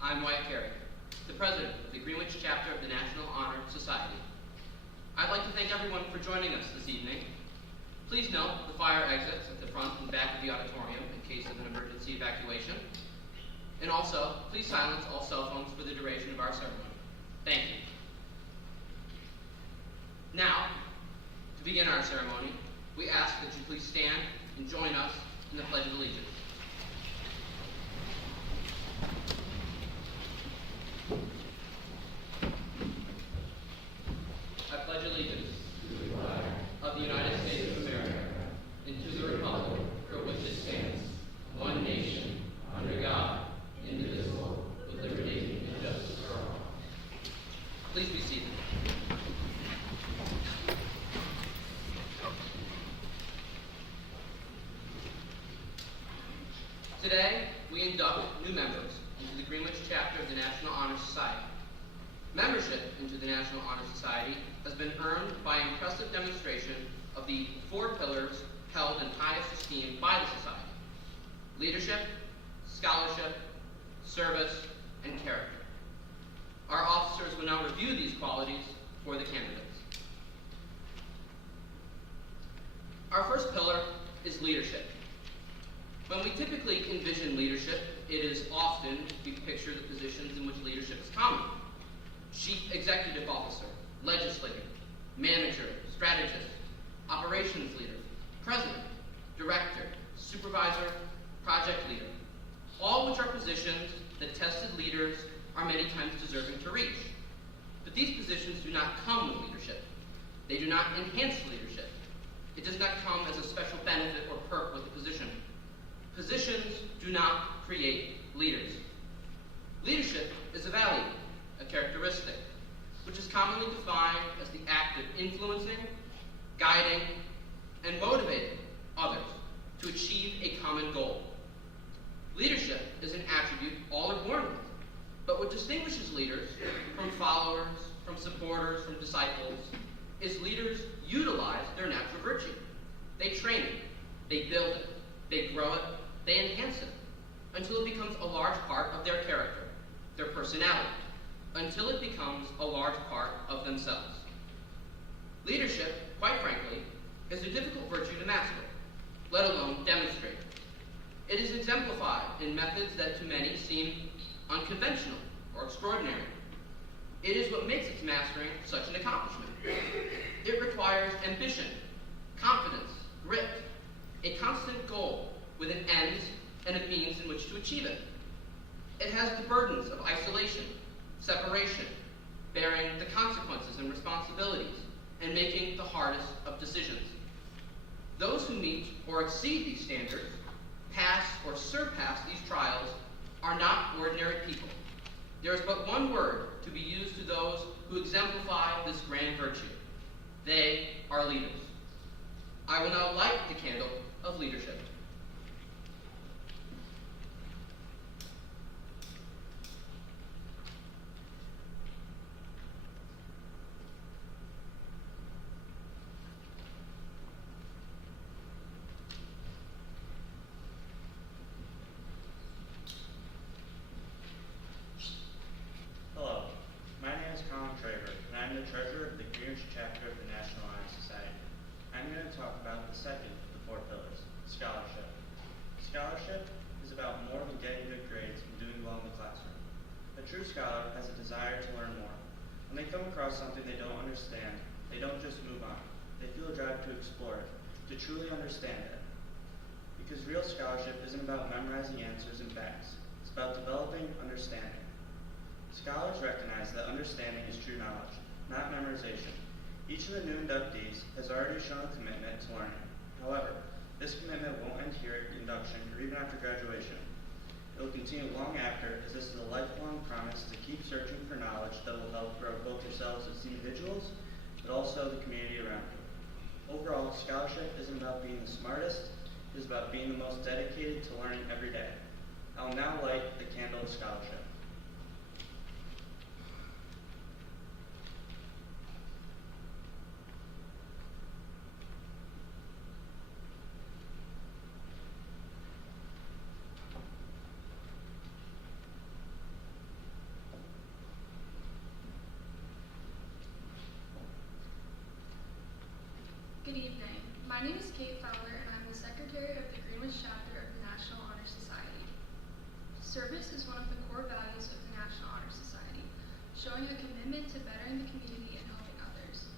I'm Wyatt Carey, the president of the Greenwich chapter of the National Honor Society. I'd like to thank everyone for joining us this evening. Please note the fire exits at the front and back of the auditorium in case of an emergency evacuation. And also, please silence all cell phones for the duration of our ceremony. Thank you. Now, to begin our ceremony, we ask that you please stand and join us in the Pledge of Allegiance. I pledge allegiance to the flag of the United States of America and to the republic for which it stands, one nation, under God, indivisible, with liberty and justice for all. Please be seated. Today, we induct new members into the Greenwich chapter of the National Honor Society. Membership into the National Honor Society has been earned by impressive demonstration of the 4 pillars held in highest esteem by the society: leadership, scholarship, service, and character. Our officers will now review these qualities for the candidates. Our first pillar is leadership. When we typically envision leadership, it is often we picture the positions in which leadership is common: chief executive officer, legislator, manager, strategist, operations leader, president, director, supervisor, project leader, all which are positions that tested leaders are many times deserving to reach. But these positions do not come with leadership. They do not enhance leadership. It does not come as a special benefit or perk with the position. Positions do not create leaders. Leadership is a value, a characteristic, which is commonly defined as the act of influencing, guiding, and motivating others to achieve a common goal. Leadership is an attribute all are born with, but what distinguishes leaders from followers, from supporters, from disciples, is leaders utilize their natural virtue. They train it, they build it, they grow it, they enhance it, until it becomes a large part of their character, their personality, until it becomes a large part of themselves. Leadership, quite frankly, is a difficult virtue to master, let alone demonstrate. It is exemplified in methods that to many seem unconventional or extraordinary. It is what makes its mastering such an accomplishment. It requires ambition, confidence, grit, a constant goal with an end and a means in which to achieve it. It has the burdens of isolation, separation, bearing the consequences and responsibilities, and making the hardest of decisions. Those who meet or exceed these standards, pass or surpass these trials, are not ordinary people. There is but one word to be used to those who exemplify this grand virtue. They are leaders. I will now light the candle of leadership. Treasurer of the Greenwich chapter of the National Honor Society. I'm going to talk about the second of the 4 pillars, scholarship. Scholarship is about more than getting good grades and doing well in the classroom. A true scholar has a desire to learn more. When they come across something they don't understand, they don't just move on. They feel a drive to explore it, to truly understand it. Because real scholarship isn't about memorizing answers and facts. It's about developing understanding. Scholars recognize that understanding is true knowledge, not memorization. Each of the new inductees has already shown a commitment to learning. However, this commitment won't end here at induction or even after graduation. It will continue long after, as this is a lifelong promise to keep searching for knowledge that will help grow both yourselves as individuals, but also the community around you. Overall, scholarship isn't about being the smartest, it is about being the most dedicated to learning every day. I will now light the candle of scholarship. showing a commitment to bettering the community and helping others.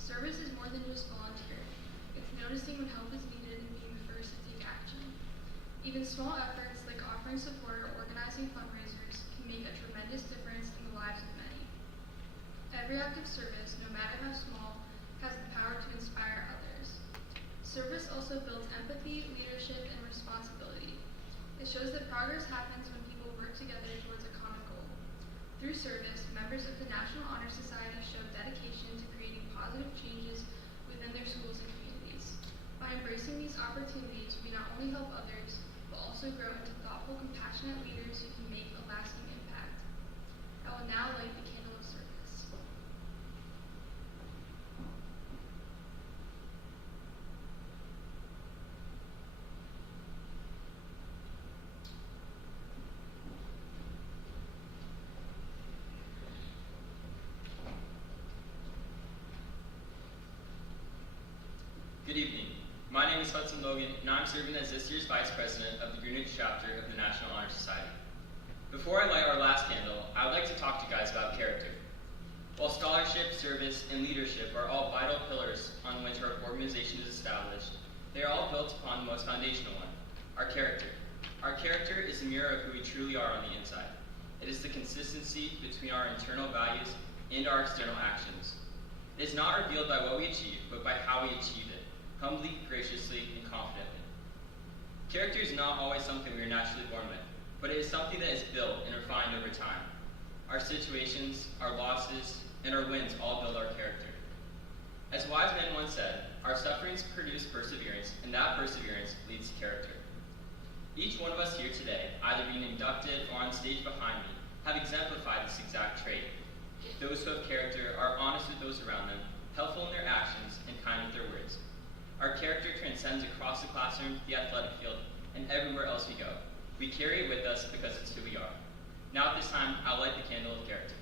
Service is more than just volunteer. It's noticing when help is needed and being the first to take action. Even small efforts like offering support or organizing fundraisers can make a tremendous difference in the lives of many. Every act of service, no matter how small, has the power to inspire others. Service also builds empathy, leadership, and responsibility. It shows that progress happens when people work together towards a common goal. Through service, members of the National Honor Society show dedication to creating positive changes within their schools and communities. By embracing these opportunities, we not only help others, but also grow into thoughtful, compassionate leaders who can make a lasting impact. I will now light the candle of service. Good evening. My name is Hudson Logan, and I'm serving as this year's Vice President of the Greenwich chapter of the National Honor Society. Before I light our last candle, I would like to talk to you guys about character. While scholarship, service, and leadership are all vital pillars on which our organization is established, they are all built upon the most foundational one, our character. Our character is a mirror of who we truly are on the inside. It is the consistency between our internal values and our external actions. It is not revealed by what we achieve, but by how we achieve it, humbly, graciously, and confidently. Character is not always something we are naturally born with, but it is something that is built and refined over time. Our situations, our losses, and our wins all build our character. As wise men once said, our sufferings produce perseverance, and that perseverance leads to character. Each one of us here today, either being inducted or on stage behind me, have exemplified this exact trait. Those who have character are honest with those around them, helpful in their actions, and kind with their words. Our character transcends across the classroom, the athletic field, and everywhere else we go. We carry it with us because it's who we are. Now at this time, I'll light the candle of character.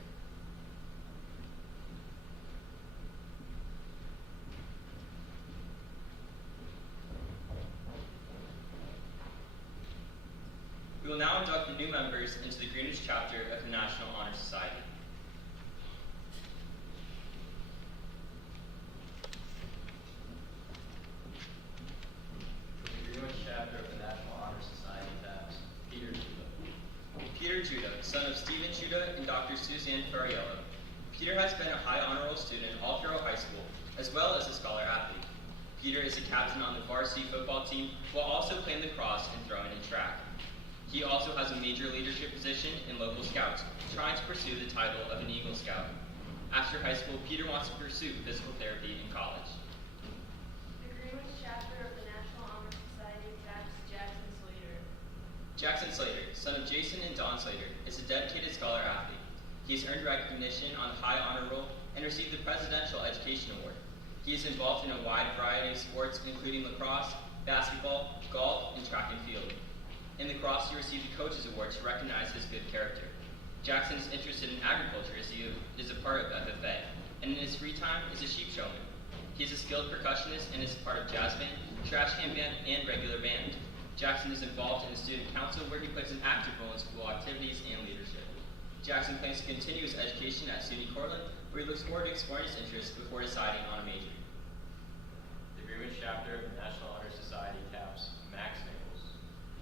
We will now induct the new members into the Greenwich chapter of the National Honor Society. Chapter of the National Honor Society tabs Peter Judah. Peter Judah, son of Stephen Judah and Dr. Suzanne Ferriello. Peter has been a high honor roll student all throughout high school, as well as a scholar athlete. Peter is a captain on the varsity football team, while also playing lacrosse and throwing and track. He also has a major leadership position in local scouts, trying to pursue the title of an Eagle Scout. After high school, Peter wants to pursue physical therapy in college. The Greenwich chapter of the National Honor Society tabs Jackson Slater. Jackson Slater, son of Jason and Dawn Slater, is a dedicated scholar athlete. He has earned recognition on the High Honor Roll and received the Presidential Education Award. He is involved in a wide variety of sports, including lacrosse, basketball, golf, and track and field. In lacrosse, he received the Coaches Award to recognize his good character. Jackson is interested in agriculture as he is a part of FFA, and in his free time is a sheep showman. He is a skilled percussionist and is part of jazz band, trash can band, and regular band. Jackson is involved in the student council where he plays an active role in school activities and leadership. Jackson plans to continue his education at SUNY Cortland, where he looks forward to exploring his interests before deciding on a major. The Greenwich chapter of the National Honor Society tabs Max Nichols.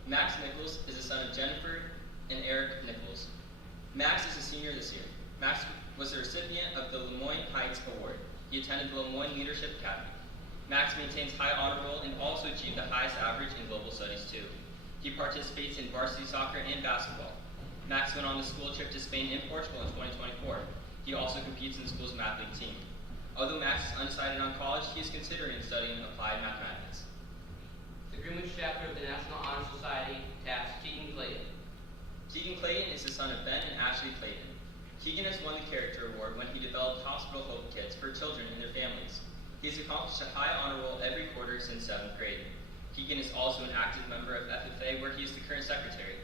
Max Nichols is the son of Jennifer and Eric Nichols. Max is a senior this year. Max was the recipient of the Lemoyne Heights Award. He attended the Lemoyne Leadership Academy. Max maintains high honor roll and also achieved the highest average in global studies too. He participates in varsity soccer and basketball. Max went on the school trip to Spain and Portugal in 2024. He also competes in the school's math league team. Although Max is undecided on college, he is considering studying applied mathematics. The Greenwich chapter of the National Honor Society taps Keegan Clayton. Keegan Clayton is the son of Ben and Ashley Clayton. Keegan has won the Character Award when he developed Hospital Hope kits for children and their families. He has accomplished a high honor roll every quarter since 7th grade. Keegan is also an active member of FFA where he is the current secretary.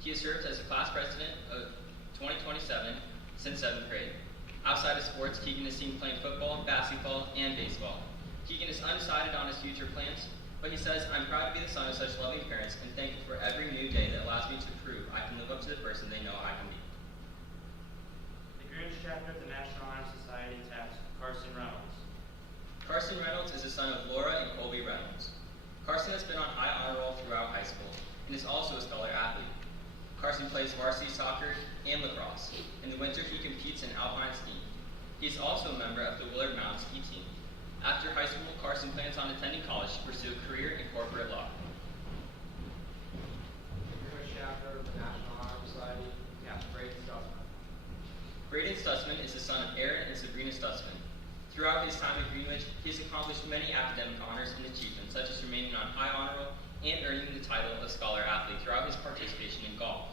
He has served as the class president of 2027 since 7th grade. Outside of sports, Keegan is seen playing football, basketball, and baseball. Keegan is undecided on his future plans, but he says, "I'm proud to be the son of such loving parents and thankful for every new day that allows me to prove I can live up to the person they know I can be." The Greenwich chapter chapter of the National Honor Society taps Carson Reynolds. Carson Reynolds is the son of Laura and Colby Reynolds. Carson has been on high honor roll throughout high school and is also a scholar athlete. Carson plays varsity soccer and lacrosse. In the winter, he competes in alpine skiing. He is also a member of the Willard Mountain Ski Team. After high school, Carson plans on attending college to pursue a career in corporate law. The Greenwich chapter of the National Honor Society taps Braden Stutzman. Braden Stutzman is the son of Aaron and Sabrina Stutzman. Throughout his time at Greenwich, he has accomplished many academic honors and achievements, such as remaining on high honor roll and earning the title of scholar athlete throughout his participation in golf.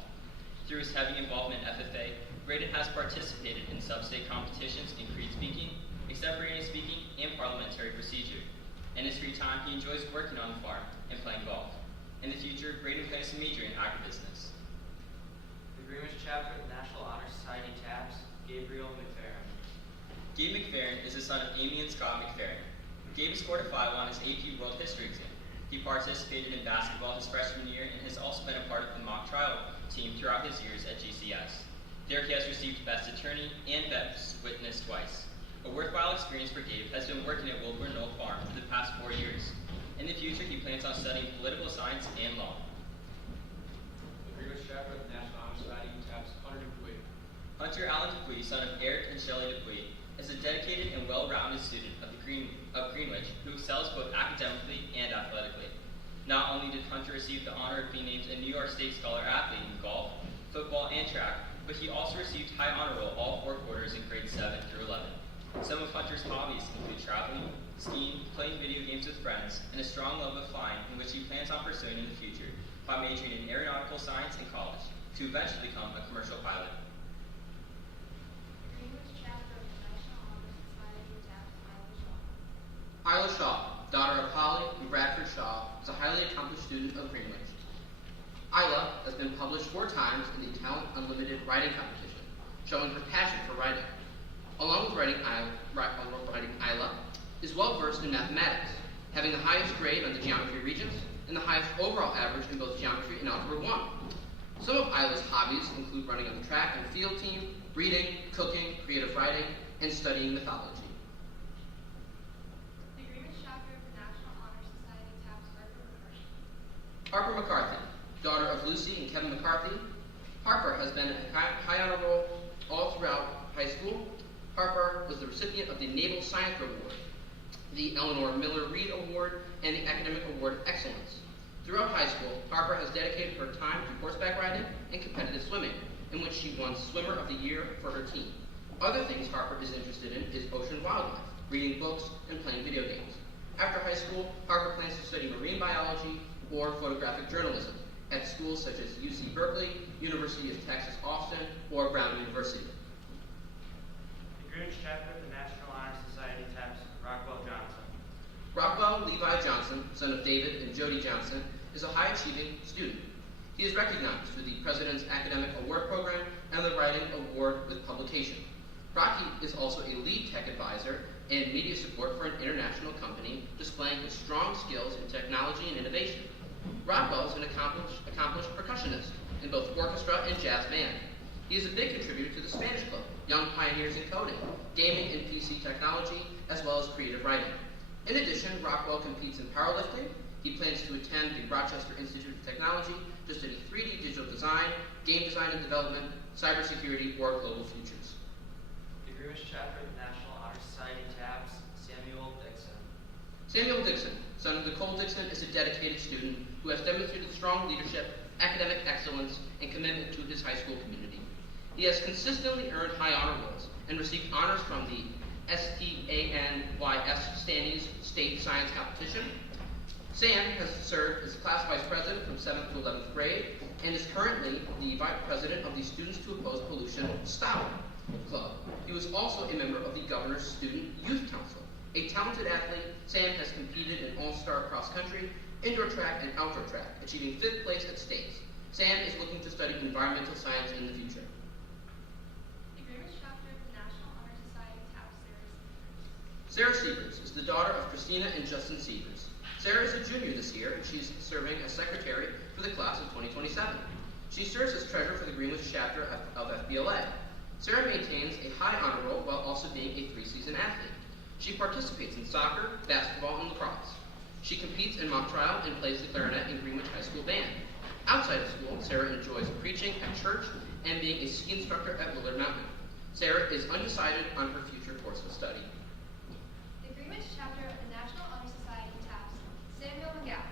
Through his heavy involvement in FFA, Braden has participated in sub-state competitions in creed speaking, extemporaneous speaking, and parliamentary procedure. In his free time, he enjoys working on the farm and playing golf. In the future, Braden plans to major in agribusiness. The Greenwich chapter of the National Honor Society taps Gabriel McFerrin. Gabe McFerrin is the son of Amy and Scott McFerrin. Gabe scored a 5 on his AP World History exam. He participated in basketball his freshman year and has also been a part of the mock trial team throughout his years at GCS. There he has received Best Attorney and Best Witness twice. A worthwhile experience for Gabe has been working at Wilburn Knoll Farm for the past 4 years. In the future, he plans on studying political science and law. The Greenwich chapter of the National Honor Society taps Hunter Dupuy. Hunter Allen Dupuy, son of Eric and Shelley Dupuy, is a dedicated and well-rounded student of Greenwich who excels both academically and athletically. Not only did Hunter receive the honor of being named a New York State Scholar Athlete in golf, football, and track, but he also received high honor roll all 4 quarters in grades 7 through 11. Some of Hunter's hobbies include traveling, skiing, playing video games with friends, and a strong love of flying, in which he plans on pursuing in the future by majoring in aeronautical science in college, to eventually become a commercial pilot. The Greenwich chapter of the National Honor Society taps Isla Shaw. Isla Shaw, daughter of Holly and Bradford Shaw, is a highly accomplished student of Greenwich. Isla has been published 4 times in the Talent Unlimited writing competition, showing her passion for writing. Along with writing, Isla is well versed in mathematics, having the highest grade on the geometry regents and the highest overall average in both geometry and Algebra 1. Some of Isla's hobbies include running on the track and field team, reading, cooking, creative writing, and studying mythology. The Greenwich chapter of the National Honor Society taps Harper McCarthy. Harper McCarthy, daughter of Lucy and Kevin McCarthy. Harper has been a high honor roll all throughout high school. Harper was the recipient of the Naval Science Award, the Eleanor Miller Reed Award, and the Academic Award of Excellence. Throughout high school, Harper has dedicated her time to horseback riding and competitive swimming, in which she won Swimmer of the Year for her team. Other things Harper is interested in is ocean wildlife, reading books, and playing video games. After high school, Harper plans to study marine biology or photographic journalism at schools such as UC Berkeley, University of Texas Austin, or Brown University. The Greenwich chapter of the National Honor Society taps Rockwell Johnson. Rockwell Levi Johnson, son of David and Jody Johnson, is a high-achieving student. He is recognized through the President's Academic Award Program and the Writing Award with Publication. Rocky is also a lead tech advisor and media support for an international company, displaying his strong skills in technology and innovation. Rockwell is an accomplished percussionist in both orchestra and jazz band. He is a big contributor to the Spanish Club, Young Pioneers in Coding, gaming and PC technology, as well as creative writing. In addition, Rockwell competes in powerlifting. He plans to attend the Rochester Institute of Technology to study 3D digital design, game design and development, cybersecurity, or global futures. The Greenwich chapter of the National Honor Society taps Samuel Dixon. Samuel Dixon, son of Nicole Dixon, is a dedicated student who has demonstrated strong leadership, academic excellence, and commitment to his high school community. He has consistently earned high honor rolls and received honors from the STANYS Stanley's State Science Competition. Sam has served as class vice president from 7th to 11th grade and is currently the vice president of the Students to Oppose Pollution Stour Club. He was also a member of the Governor's Student Youth Council. A talented athlete, Sam has competed in all-star cross-country, indoor track, and outdoor track, achieving 5th place at states. Sam is looking to study environmental science in the future. The Greenwich chapter of the National Honor Society taps Sarah Sievers is the daughter of Christina and Justin Sievers. Sarah is a junior this year, and she's serving as secretary for the class of 2027. She serves as treasurer for the Greenwich chapter of FBLA. Sarah maintains a high honor roll while also being a three-season athlete. She participates in soccer, basketball, and lacrosse. She competes in mock trial and plays the clarinet in Greenwich High School band. Outside of school, Sarah enjoys preaching at church and being a ski instructor at Willard Mountain. Sarah is undecided on her future course of study. The Greenwich chapter of the National Honor Society taps Samuel McGowan.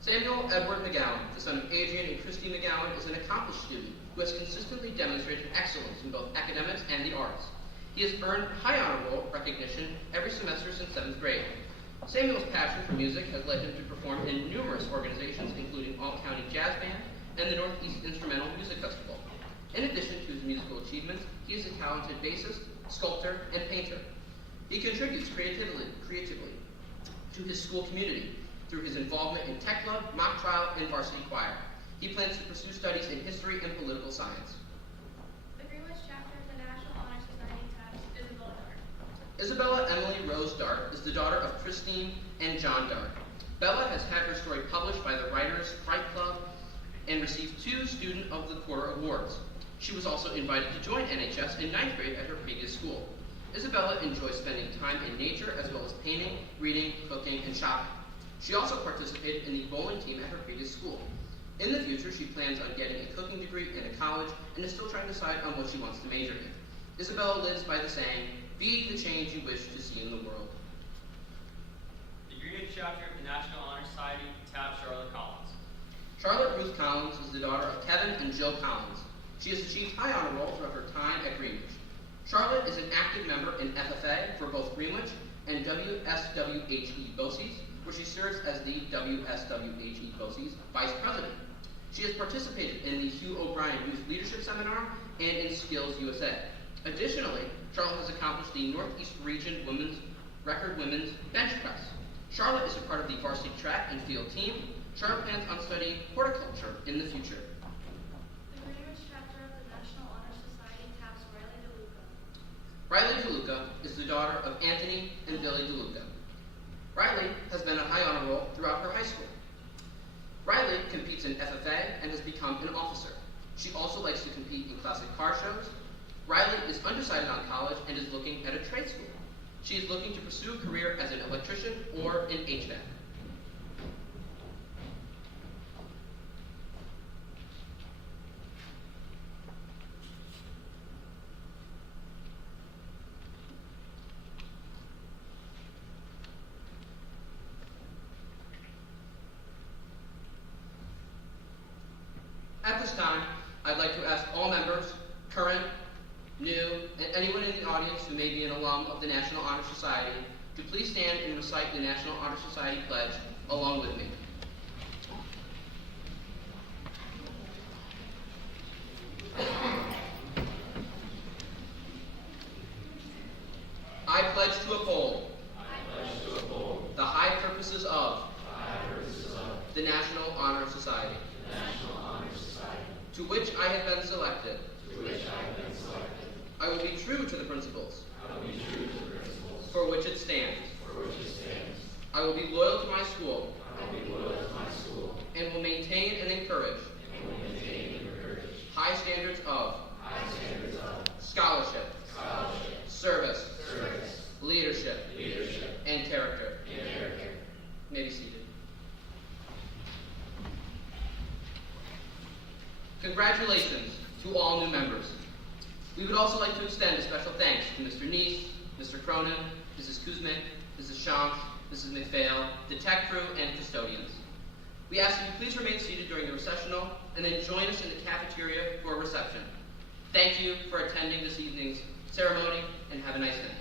Samuel Edward McGowan, the son of Adrian and Christy McGowan, is an accomplished student who has consistently demonstrated excellence in both academics and the arts. He has earned high honor roll recognition every semester since 7th grade. Samuel's passion for music has led him to perform in numerous organizations, including All-County Jazz Band and the Northeast Instrumental Music Festival. In addition to his musical achievements, he is a talented bassist, sculptor, and painter. He contributes creatively to his school community through his involvement in tech club, mock trial, and varsity choir. He plans to pursue studies in history and political science. The Greenwich chapter of the National Honor Society taps Isabella Dart. Isabella Emily Rose Dart is the daughter of Christine and John Dart. Bella has had her story published by the Writers' Fright Club and received 2 Student of the Quarter awards. She was also invited to join NHS in 9th grade at her previous school. Isabella enjoys spending time in nature as well as painting, reading, cooking, and shopping. She also participated in the bowling team at her previous school. In the future, she plans on getting a cooking degree in a college and is still trying to decide on what she wants to major in. Isabella lives by the saying, "Be the change you wish to see in the world." The Greenwich chapter of the National Honor Society taps Charlotte Collins. Charlotte Ruth Collins is the daughter of Kevin and Jill Collins. She has achieved high honor roll throughout her time at Greenwich. Charlotte is an active member in FFA for both Greenwich and WSWHE BOCES, where she serves as the WSWHE BOCES Vice President. She has participated in the Hugh O'Brien Youth Leadership Seminar and in Skills USA. Additionally, Charlotte has accomplished the Northeast Region Women's Bench Press. Charlotte is a part of the varsity track and field team. Charlotte plans on studying horticulture in the future. The Greenwich chapter of the National Honor Society taps Riley DeLuca. Riley DeLuca is the daughter of Anthony and Billy DeLuca. Riley has been a high honor roll throughout her high school. Riley competes in FFA and has become an officer. She also likes to compete in classic car shows. Riley is undecided on college and is looking at a trade school. She is looking to pursue a career as an electrician or in HVAC. At this time, I'd like to ask all members, current, new, and anyone in the audience who may be an alum of the National Honor Society to please stand and recite the National Honor Society pledge along with me. I pledge to uphold the high purposes of the National Honor Society, to which I have been selected. I will be true to the principles for which it stands. I will be loyal to my school and will maintain and encourage high standards of scholarship, service, leadership, and character. May be seated. Congratulations to all new members. We would also like to extend a special thanks to Mr. Neese, Mr. Cronin, Mrs. Kuzmic, Mrs. Shank, Mrs. McPhail, the tech crew, and custodians. We ask that you please remain seated during the recessional and then join us in the cafeteria for a reception. Thank you for attending this evening's ceremony and have a nice night.